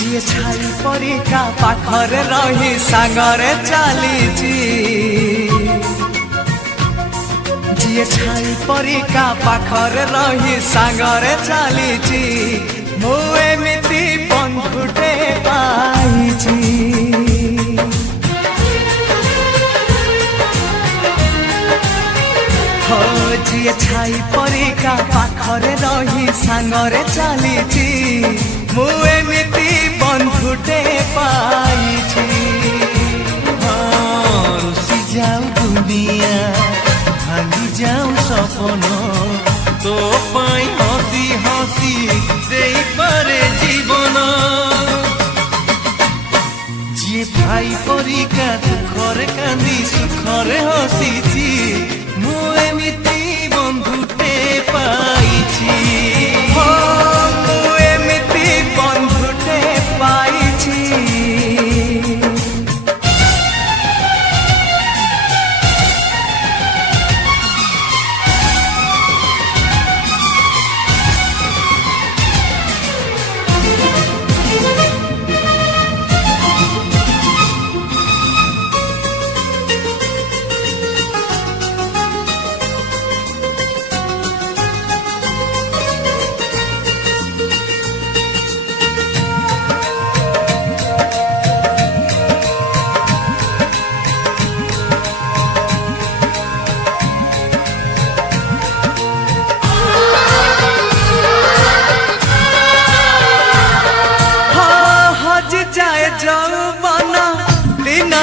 जिए छाई परिका पाखरे रही सांगरे चलीची जिए छाई परिका पाखरे रही सांगरे चलीची मु एमिति बंधुटे पाइची हो जिए छाई परिका पाखरे रही सांगरे चलीची मु एमिति बंधुटे पाइची रुसी जाऊ दुनिया भांगी जाऊ सपन तो पाई हसी हसी देई पारे जीवन जी भाई परिका दुखरे कांदी सुखरे हसीची मु एमिति बंधुटे पाइची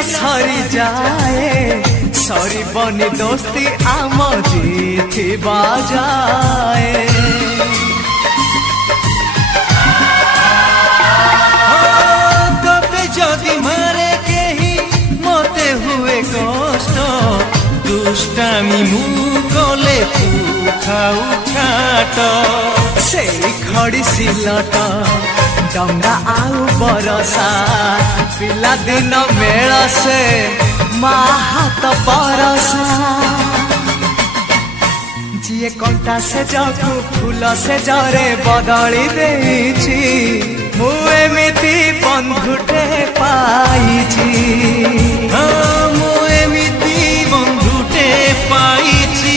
सरी जाए सरी बनी दोस्ती आम जीती बाजाए तबे जदि मारे केही मते हुए कष्ट दुष्टामी मु कले तू खाऊ छाट से खड़ी सिलट डंगा आउ बरसा पिला दिन मेल से माँ हाथ परसा जिए कंटा से जगू फूल से जरे बदली देछि मु एमिति बंधुटे पाइछि मु एमिति बंधुटे पाइछि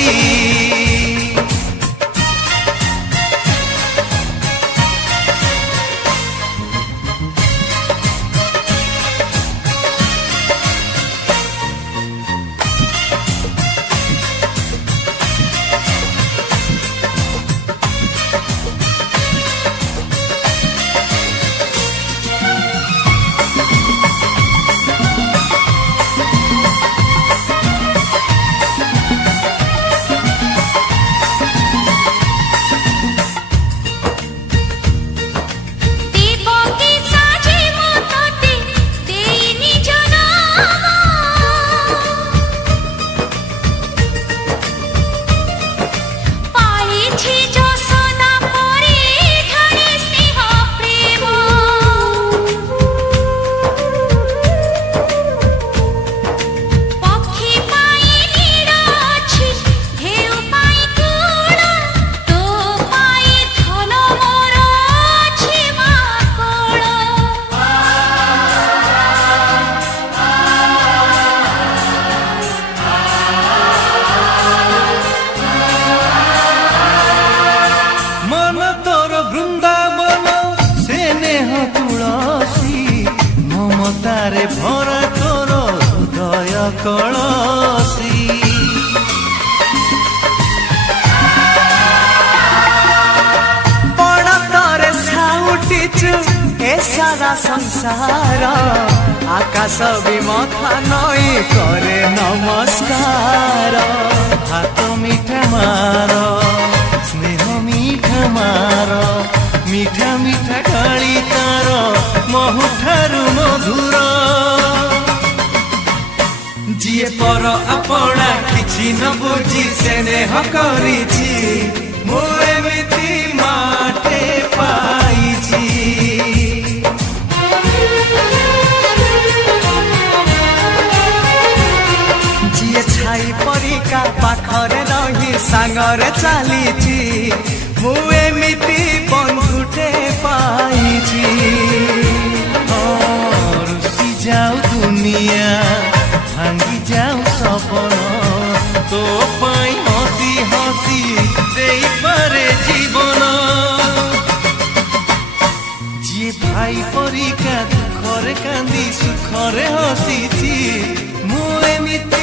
ममतारे भरा तोर हृदय कलसी बड़ तोरे साउटिचु ए सारा संसार आकाश भी मथा नई करे नमस्कार हाथ मीठा मार स्नेह मीठा मार मीठा मीठा गाली तार महुठारु मधुर जिए पर अपना किछि न बुझी स्नेह करिछि मु एमिति माटे पाइछि जिए छाई परिका पाखरे रही सांगरे चलीची मु एमिति बंधुटे पाइछि। ଥରେ ହସିଛି ମୁଁ ଏମିତି